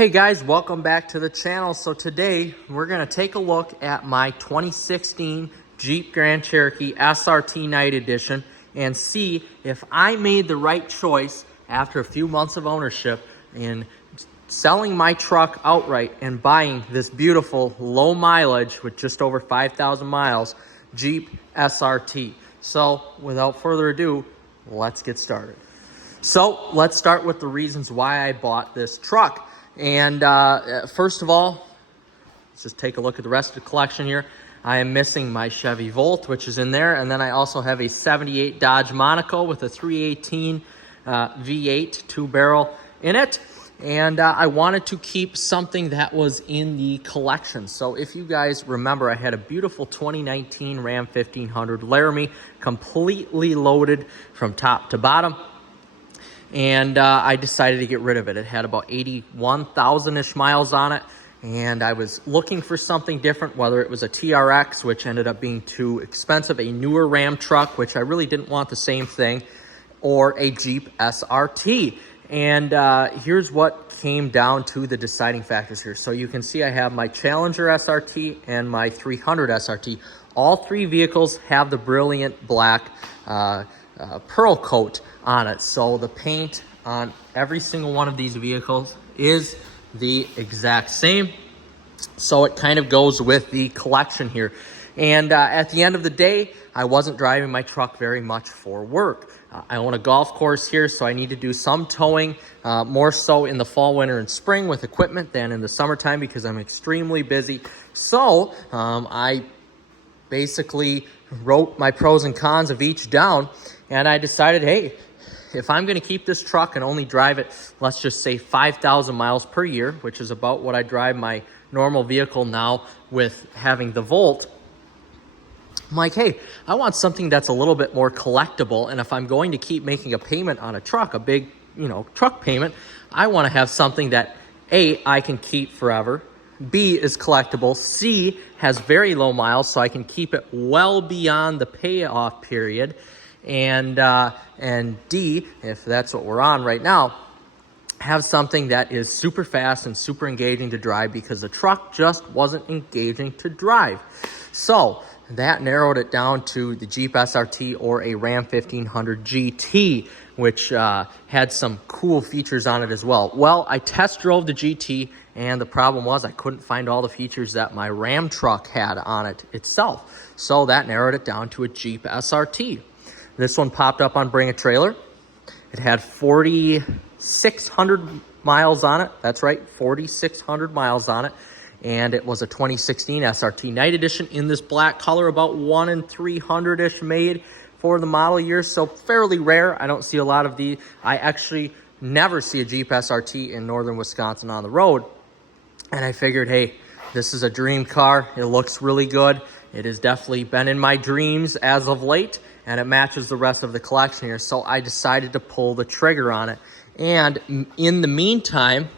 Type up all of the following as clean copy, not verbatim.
Hey guys, welcome back to the channel. So today we're going to take a look at my 2016 Jeep Grand Cherokee SRT Night Edition and see if I made the right choice after a few months of ownership in selling my truck outright and buying this beautiful low mileage with just over 5,000 miles Jeep SRT. So without further ado, let's get started. So let's start with the reasons why I bought this truck. And first of all, let's just take a look at the rest of the collection here. I am missing my Chevy Volt, which is in there. And then I also have a 78 Dodge Monaco with a 318 V8 two-barrel in it. And I wanted to keep something that was in the collection. So if you guys remember, I had a beautiful 2019 Ram 1500 Laramie, completely loaded from top to bottom. And I decided to get rid of it. It had about 81,000-ish miles on it, and I was looking for something different, whether it was a TRX, which ended up being too expensive, a newer Ram truck, which I really didn't want the same thing, or a Jeep SRT. And here's what came down to the deciding factors here. So you can see I have my Challenger SRT and my 300 SRT. All three vehicles have the brilliant black pearl coat on it. So the paint on every single one of these vehicles is the exact same. So it kind of goes with the collection here. And at the end of the day, I wasn't driving my truck very much for work. I own a golf course here, so I need to do some towing, more so in the fall, winter, and spring with equipment than in the summertime because I'm extremely busy. So I basically wrote my pros and cons of each down, and I decided, hey, if I'm going to keep this truck and only drive it, let's just say 5,000 miles per year, which is about what I drive my normal vehicle now with having the Volt, I'm like, hey, I want something that's a little bit more collectible. And if I'm going to keep making a payment on a truck, a big, truck payment, I want to have something that A, I can keep forever, B, is collectible, C, has very low miles, so I can keep it well beyond the payoff period, and D, if that's what we're on right now, have something that is super fast and super engaging to drive because the truck just wasn't engaging to drive. So that narrowed it down to the Jeep SRT or a Ram 1500 GT, which had some cool features on it as well. Well, I test drove the GT, and the problem was I couldn't find all the features that my Ram truck had on it itself. So that narrowed it down to a Jeep SRT. This one popped up on Bring a Trailer. It had 4,600 miles on it. That's right, 4,600 miles on it. And it was a 2016 SRT Night Edition in this black color, about 1 in 300-ish made for the model year. So fairly rare. I don't see a lot of the. I actually never see a Jeep SRT in northern Wisconsin on the road. And I figured, hey, this is a dream car. It looks really good. It has definitely been in my dreams as of late, and it matches the rest of the collection here. So I decided to pull the trigger on it. And in the meantime,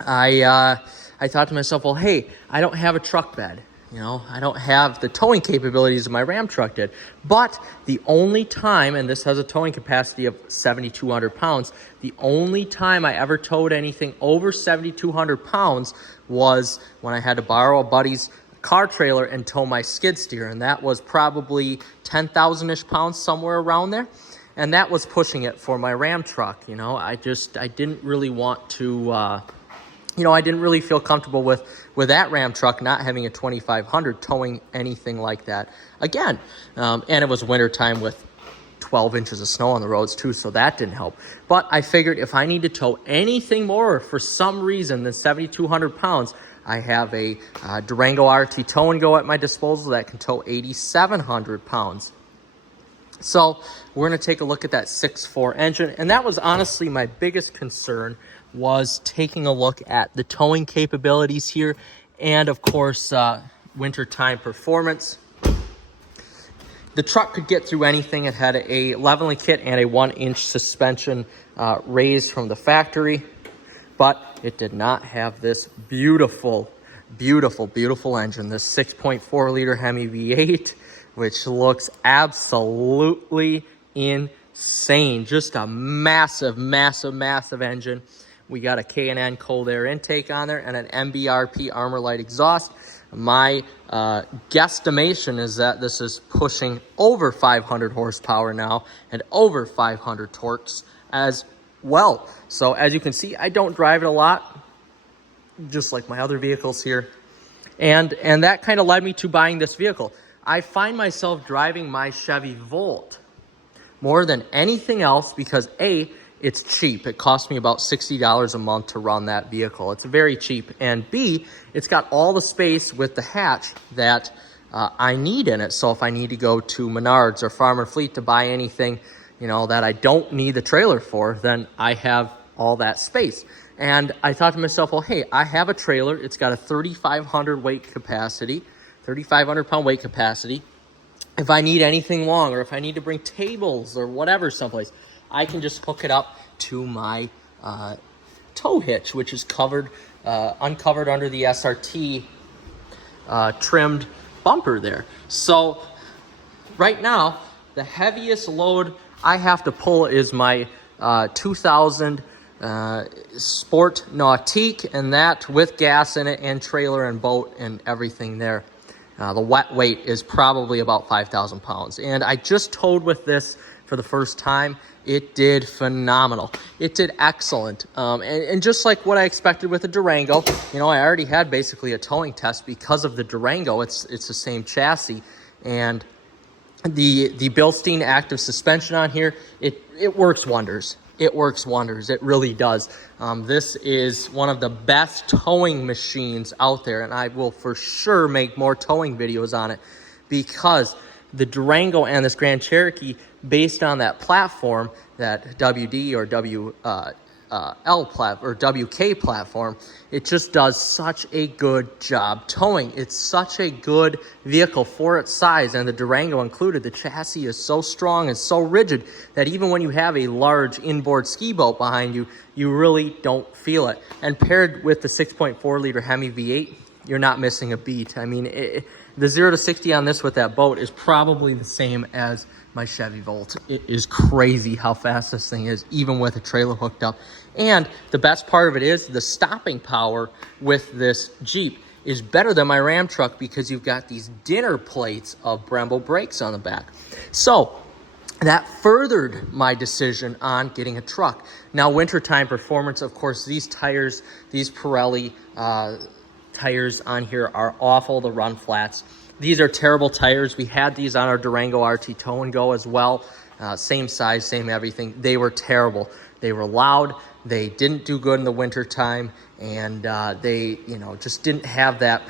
I thought to myself, well, hey, I don't have a truck bed. I don't have the towing capabilities of my Ram truck did. But the only time, and this has a towing capacity of 7,200 pounds, the only time I ever towed anything over 7,200 pounds was when I had to borrow a buddy's car trailer and tow my skid steer. And that was probably 10,000-ish pounds, somewhere around there. And that was pushing it for my Ram truck. I didn't really want to, I didn't really feel comfortable with that Ram truck not having a 2,500 towing anything like that again. And it was wintertime with 12 inches of snow on the roads too, so that didn't help. But I figured if I need to tow anything more for some reason than 7,200 pounds, I have a Durango RT Tow and Go at my disposal that can tow 8,700 pounds. So we're going to take a look at that 6.4 engine. And that was honestly my biggest concern, was taking a look at the towing capabilities here. And of course, wintertime performance. The truck could get through anything. It had a leveling kit and a 1-inch suspension raised from the factory. But it did not have this beautiful, beautiful, beautiful engine, this 6.4-liter Hemi V8, which looks absolutely insane. Just a massive, massive, massive engine We got a K&N cold air intake on there and an MBRP Armor Light exhaust. My guesstimation is that this is pushing over 500 horsepower now and over 500 torques as well. So as you can see, I don't drive it a lot, just like my other vehicles here. And that kind of led me to buying this vehicle. I find myself driving my Chevy Volt more than anything else because A, it's cheap. It costs me about $60 a month to run that vehicle. It's very cheap. And B, it's got all the space with the hatch that I need in it. So if I need to go to Menards or Farm and Fleet to buy anything, you know, that I don't need the trailer for, then I have all that space. And I thought to myself, well, hey, I have a trailer. It's got a 3,500 weight capacity, 3,500 pound weight capacity. If I need anything long, or if I need to bring tables or whatever someplace, I can just hook it up to my tow hitch, which is covered, uncovered under the SRT trimmed bumper there. So right now, the heaviest load I have to pull is my 2000 Sport Nautique, and that with gas in it and trailer and boat and everything there. The wet weight is probably about 5,000 pounds. And I just towed with this for the first time. It did phenomenal. It did excellent. And just like what I expected with the Durango, you know, I already had basically a towing test because of the Durango. It's the same chassis. And the Bilstein active suspension on here, it works wonders. It works wonders. It really does. This is one of the best towing machines out there, and I will for sure make more towing videos on it because the Durango and this Grand Cherokee, based on that platform, that WD or WK platform, it just does such a good job towing. It's such a good vehicle for its size, and the Durango included. The chassis is so strong and so rigid that even when you have a large inboard ski boat behind you, you really don't feel it. And paired with the 6.4 liter Hemi V8, you're not missing a beat. I mean, the 0 to 60 on this with that boat is probably the same as my Chevy Volt. It is crazy how fast this thing is, even with a trailer hooked up. And the best part of it is the stopping power with this Jeep is better than my Ram truck because you've got these dinner plates of Brembo brakes on the back. So that furthered my decision on getting a truck. Now, wintertime performance, of course, these tires, these Pirelli tires on here are awful, the run flats. These are terrible tires. We had these on our Durango RT Tow and Go as well. Same size, same everything. They were terrible. They were loud. They didn't do good in the wintertime, and they, you know, just didn't have that.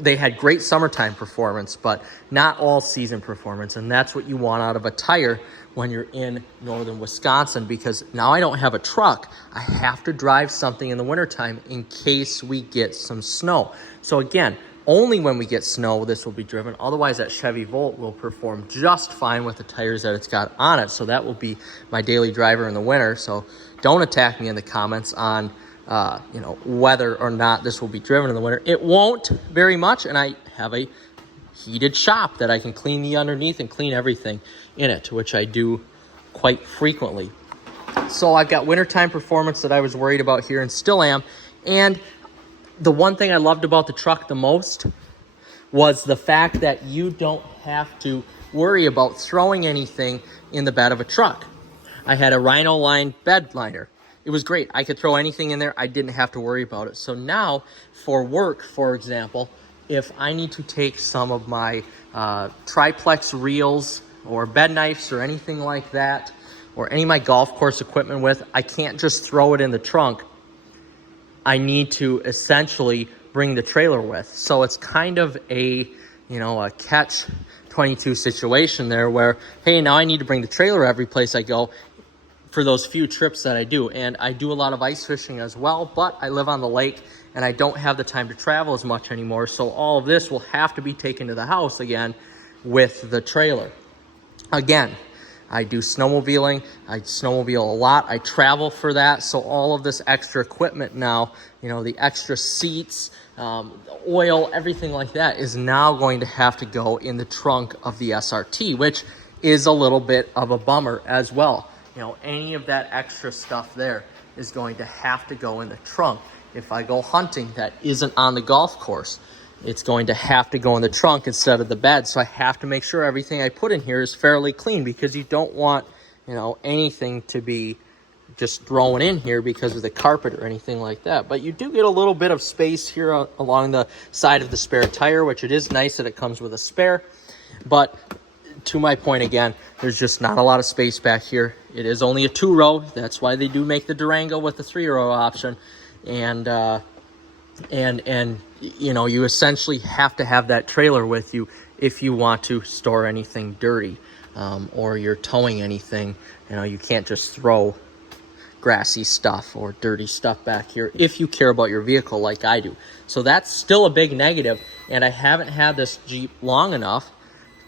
They had great summertime performance, but not all season performance, and that's what you want out of a tire when you're in northern Wisconsin, because now I don't have a truck. I have to drive something in the wintertime in case we get some snow. So again, only when we get snow, this will be driven. Otherwise, that Chevy Volt will perform just fine with the tires that it's got on it. So that will be my daily driver in the winter. So don't attack me in the comments on, you know, whether or not this will be driven in the winter. It won't very much, and I have a heated shop that I can clean the underneath and clean everything in it, which I do quite frequently. So I've got wintertime performance that I was worried about here and still am. And the one thing I loved about the truck the most was the fact that you don't have to worry about throwing anything in the bed of a truck. I had a Rhino Line bed liner. It was great. I could throw anything in there. I didn't have to worry about it. So now for work, for example, if I need to take some of my triplex reels or bed knives or anything like that, or any of my golf course equipment with, I can't just throw it in the trunk. I need to essentially bring the trailer with. So it's kind of a, you know, a catch-22 situation there where, hey, now I need to bring the trailer every place I go for those few trips that I do. And I do a lot of ice fishing as well, but I live on the lake and I don't have the time to travel as much anymore. So all of this will have to be taken to the house again with the trailer. Again, I do snowmobiling. I snowmobile a lot. I travel for that. So all of this extra equipment now, you know, the extra seats, oil, everything like that is now going to have to go in the trunk of the SRT, which is a little bit of a bummer as well. You know, any of that extra stuff there. is going to have to go in the trunk. If I go hunting that isn't on the golf course, it's going to have to go in the trunk instead of the bed. So I have to make sure everything I put in here is fairly clean, because you don't want, you know, anything to be just thrown in here because of the carpet or anything like that. But you do get a little bit of space here along the side of the spare tire, which it is nice that it comes with a spare. But to my point again, there's just not a lot of space back here. It is only a 2-row. That's why they do make the Durango with the 3-row option. And you know, you essentially have to have that trailer with you if you want to store anything dirty, or you're towing anything. You know, you can't just throw grassy stuff or dirty stuff back here if you care about your vehicle like I do. So that's still a big negative, and I haven't had this Jeep long enough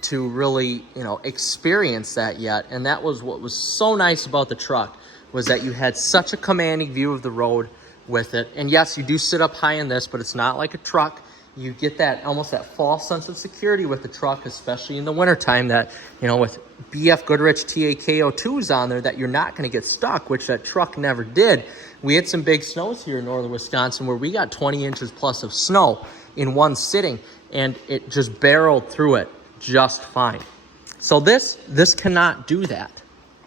to really, you know, experience that yet. And that was what was so nice about the truck, was that you had such a commanding view of the road with it. And yes, you do sit up high in this, but it's not like a truck. You get that almost that false sense of security with the truck, especially in the wintertime, that, you know, with BF Goodrich TAKO2s on there, that you're not going to get stuck, which that truck never did. We had some big snows here in northern Wisconsin where we got 20 inches plus of snow in one sitting, and it just barreled through it just fine. So this cannot do that.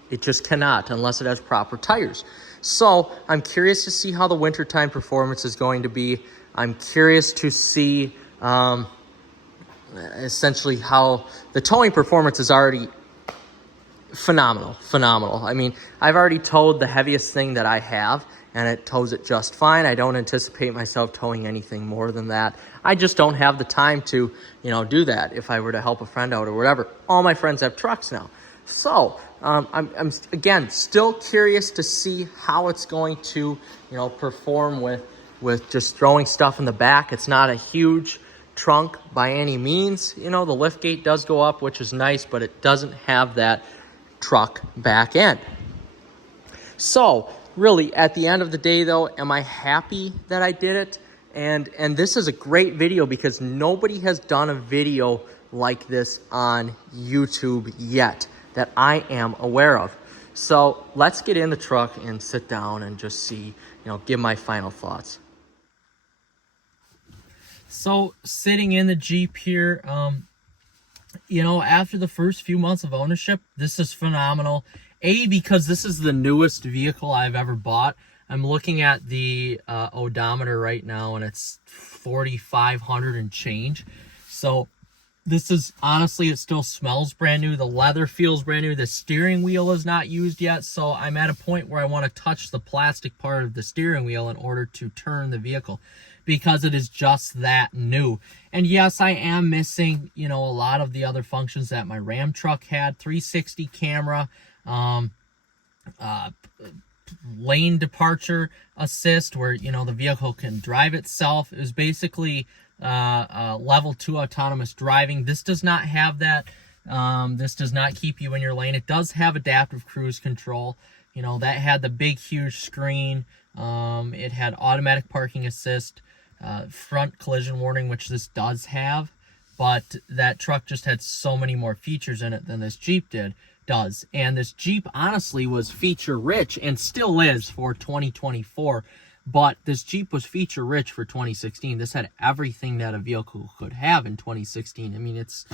It just cannot, unless it has proper tires. So I'm curious to see how the wintertime performance is going to be. I'm curious to see essentially how the towing performance is already phenomenal. I mean, I've already towed the heaviest thing that I have, and it tows it just fine. I don't anticipate myself towing anything more than that. I just don't have the time to, you know, do that if I were to help a friend out or whatever. All my friends have trucks now. So I'm again still curious to see how it's going to, you know, perform with just throwing stuff in the back. It's not a huge trunk by any means. You know, the lift gate does go up, which is nice, but it doesn't have that truck back end. So really, at the end of the day though, am I happy that I did it? And this is a great video, because nobody has done a video like this on YouTube yet that I am aware of. So let's get in the truck and sit down and just see, you know, give my final thoughts. So sitting in the Jeep here, you know, after the first few months of ownership, this is phenomenal. Because this is the newest vehicle I've ever bought. I'm looking at the odometer right now, and it's 4,500 and change. So this is, honestly, it still smells brand new. The leather feels brand new. The steering wheel is not used yet. So I'm at a point where I want to touch the plastic part of the steering wheel in order to turn the vehicle, because it is just that new. And yes, I am missing, you know, a lot of the other functions that my Ram truck had. 360 camera, lane departure assist, where, you know, the vehicle can drive itself. It was basically level 2 autonomous driving. This does not have that. This does not keep you in your lane. It does have adaptive cruise control. You know, that had the big, huge screen. It had automatic parking assist, front collision warning, which this does have, but that truck just had so many more features in it than this Jeep does. And this Jeep honestly was feature rich, and still is for 2024. But this Jeep was feature rich for 2016. This had everything that a vehicle could have in 2016. I mean, it's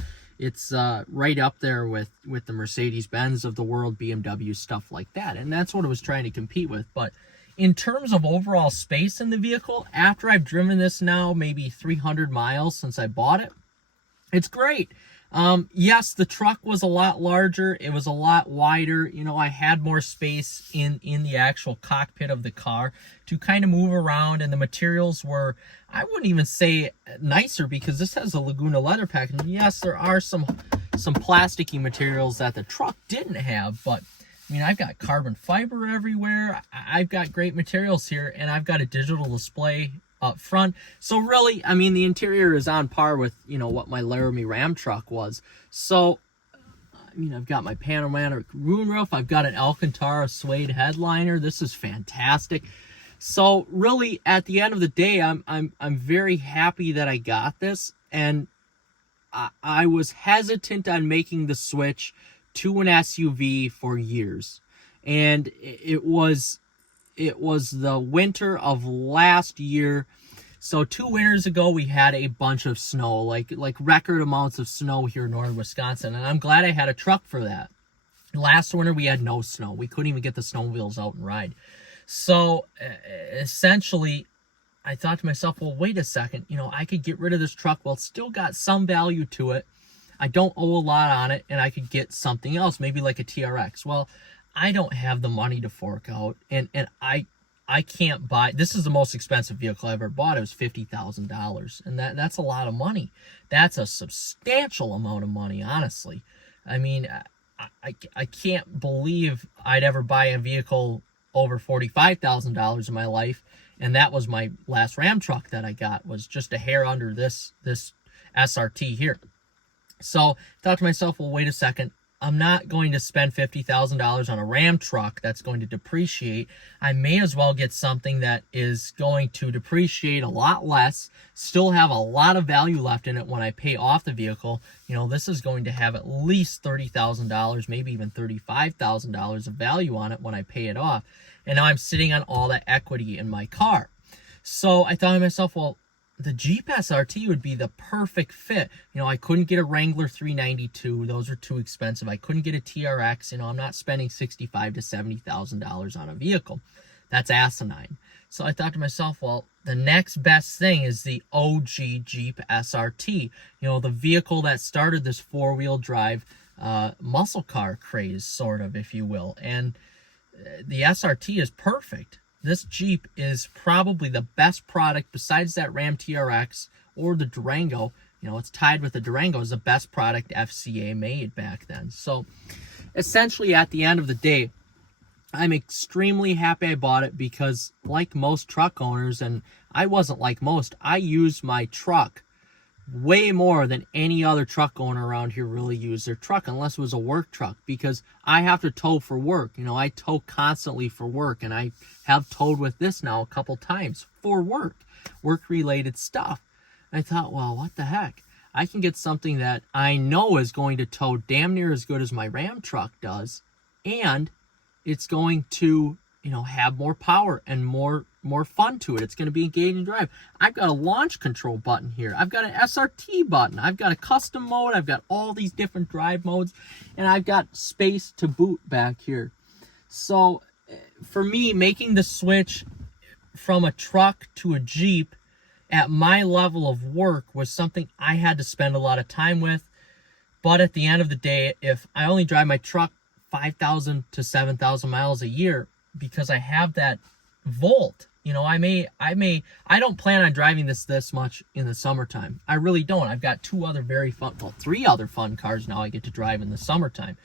right up there with the Mercedes-Benz of the world, BMW, stuff like that. And that's what it was trying to compete with. But in terms of overall space in the vehicle, after I've driven this now maybe 300 miles since I bought it, it's great. Yes, the truck was a lot larger. It was a lot wider. You know, I had more space in the actual cockpit of the car to kind of move around, and the materials were, I wouldn't even say nicer, because this has a Laguna leather package. And yes, there are some plasticky materials that the truck didn't have, but I mean, I've got carbon fiber everywhere. I've got great materials here, and I've got a digital display up front. So really, I mean, the interior is on par with, you know, what my Laramie Ram truck was. So, I mean, I've got my panoramic moonroof. I've got an Alcantara suede headliner. This is fantastic. So really, at the end of the day, I'm very happy that I got this, and I was hesitant on making the switch to an SUV for years, and it was it was the winter of last year. So 2 winters ago, we had a bunch of snow, like record amounts of snow here in northern Wisconsin, and I'm glad I had a truck for that. Last winter, we had no snow. We couldn't even get the snowmobiles out and ride. So essentially, I thought to myself, well, wait a second, I could get rid of this truck. Well, it's still got some value to it. I don't owe a lot on it, and I could get something else, maybe like a TRX. Well, I don't have the money to fork out, and I can't buy. This is the most expensive vehicle I ever bought. It was $50,000, and that's a lot of money. That's a substantial amount of money, honestly. I mean, I can't believe I'd ever buy a vehicle over $45,000 in my life. And that was my last Ram truck that I got, was just a hair under this SRT here. So I thought to myself, well, wait a second. I'm not going to spend $50,000 on a Ram truck that's going to depreciate. I may as well get something that is going to depreciate a lot less, still have a lot of value left in it when I pay off the vehicle. This is going to have at least $30,000, maybe even $35,000 of value on it when I pay it off. And now I'm sitting on all that equity in my car. So I thought to myself, well, the Jeep SRT would be the perfect fit. I couldn't get a Wrangler 392. Those are too expensive. I couldn't get a TRX. I'm not spending $65,000 to $70,000 on a vehicle. That's asinine. So I thought to myself, well, the next best thing is the OG Jeep SRT. The vehicle that started this four-wheel drive muscle car craze, sort of, if you will. And the SRT is perfect. This Jeep is probably the best product besides that Ram TRX or the Durango. It's tied with the Durango as the best product FCA made back then. So essentially, at the end of the day, I'm extremely happy I bought it because, like most truck owners, and I wasn't like most, I used my truck way more than any other truck owner around here really used their truck, unless it was a work truck, because I have to tow for work. I tow constantly for work, and I have towed with this now a couple times for work-related stuff. And I thought, well, what the heck? I can get something that I know is going to tow damn near as good as my Ram truck does, and it's going to, have more power and more fun to it. It's going to be engaging drive. I've got a launch control button here. I've got an SRT button. I've got a custom mode. I've got all these different drive modes, and I've got space to boot back here. So for me, making the switch from a truck to a Jeep at my level of work was something I had to spend a lot of time with. But at the end of the day, if I only drive my truck 5,000 to 7,000 miles a year, because I have that Volt, I don't plan on driving this much in the summertime. I really don't. I've got three other fun cars now I get to drive in the summertime.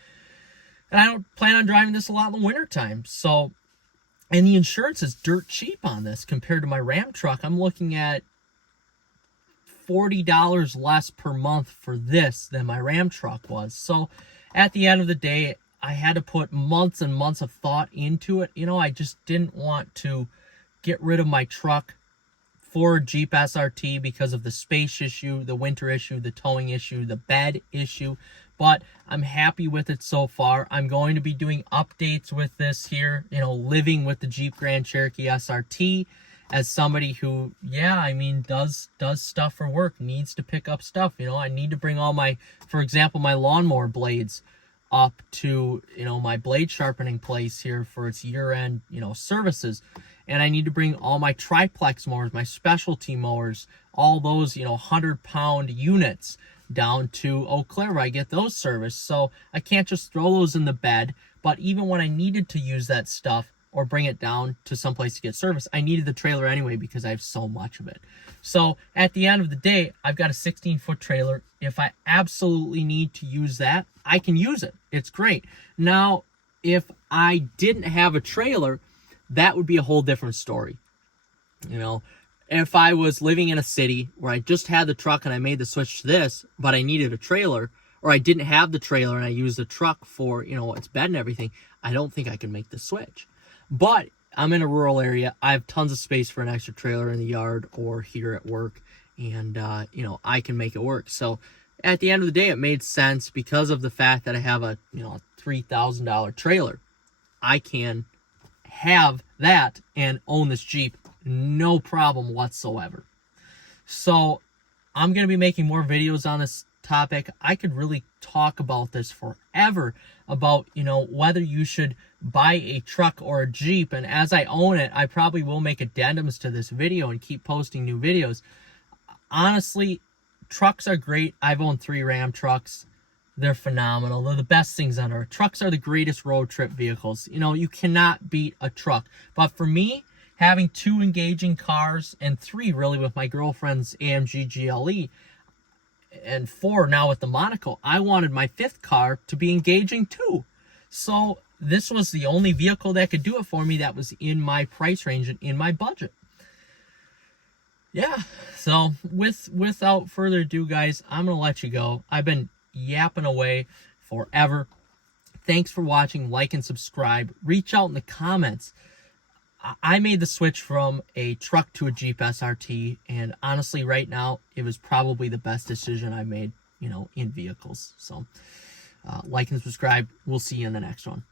And I don't plan on driving this a lot in the wintertime. So, and the insurance is dirt cheap on this compared to my Ram truck. I'm looking at $40 less per month for this than my Ram truck was. So at the end of the day, I had to put months and months of thought into it. I just didn't want to get rid of my truck for a Jeep SRT because of the space issue, the winter issue, the towing issue, the bed issue. But I'm happy with it so far. I'm going to be doing updates with this here, living with the Jeep Grand Cherokee SRT as somebody who, does stuff for work, needs to pick up stuff. I need to bring all for example, my lawnmower blades up to, my blade sharpening place here for its year-end, services. And I need to bring all my triplex mowers, my specialty mowers, all those, 100-pound units down to Eau Claire where I get those serviced. So I can't just throw those in the bed. But even when I needed to use that stuff or bring it down to someplace to get service, I needed the trailer anyway because I have so much of it. So at the end of the day, I've got a 16-foot trailer. If I absolutely need to use that, I can use it. It's great. Now, if I didn't have a trailer, that would be a whole different story. If I was living in a city where I just had the truck and I made the switch to this, but I needed a trailer, or I didn't have the trailer and I used the truck for, its bed and everything, I don't think I can make the switch. But I'm in a rural area. I have tons of space for an extra trailer in the yard or here at work, and, I can make it work. So at the end of the day, it made sense because of the fact that I have a $3,000 trailer. I can have that and own this Jeep, no problem whatsoever. So I'm going to be making more videos on this topic. I could really talk about this forever, about, you know, whether you should buy a truck or a Jeep. And as I own it, I probably will make addendums to this video and keep posting new videos. Honestly, trucks are great. I've owned 3 Ram trucks. They're phenomenal. They're the best things on earth. Trucks are the greatest road trip vehicles. You know, you cannot beat a truck. But for me, having 2 engaging cars, and 3 really with my girlfriend's AMG GLE, and 4 now with the Monaco, I wanted my 5th car to be engaging too. So this was the only vehicle that could do it for me that was in my price range and in my budget. Yeah, so without further ado, guys, I'm going to let you go. I've been yapping away forever. Thanks for watching. Like and subscribe. Reach out in the comments. I made the switch from a truck to a Jeep SRT, and honestly, right now, it was probably the best decision I made, you know, in vehicles. So, like and subscribe. We'll see you in the next one.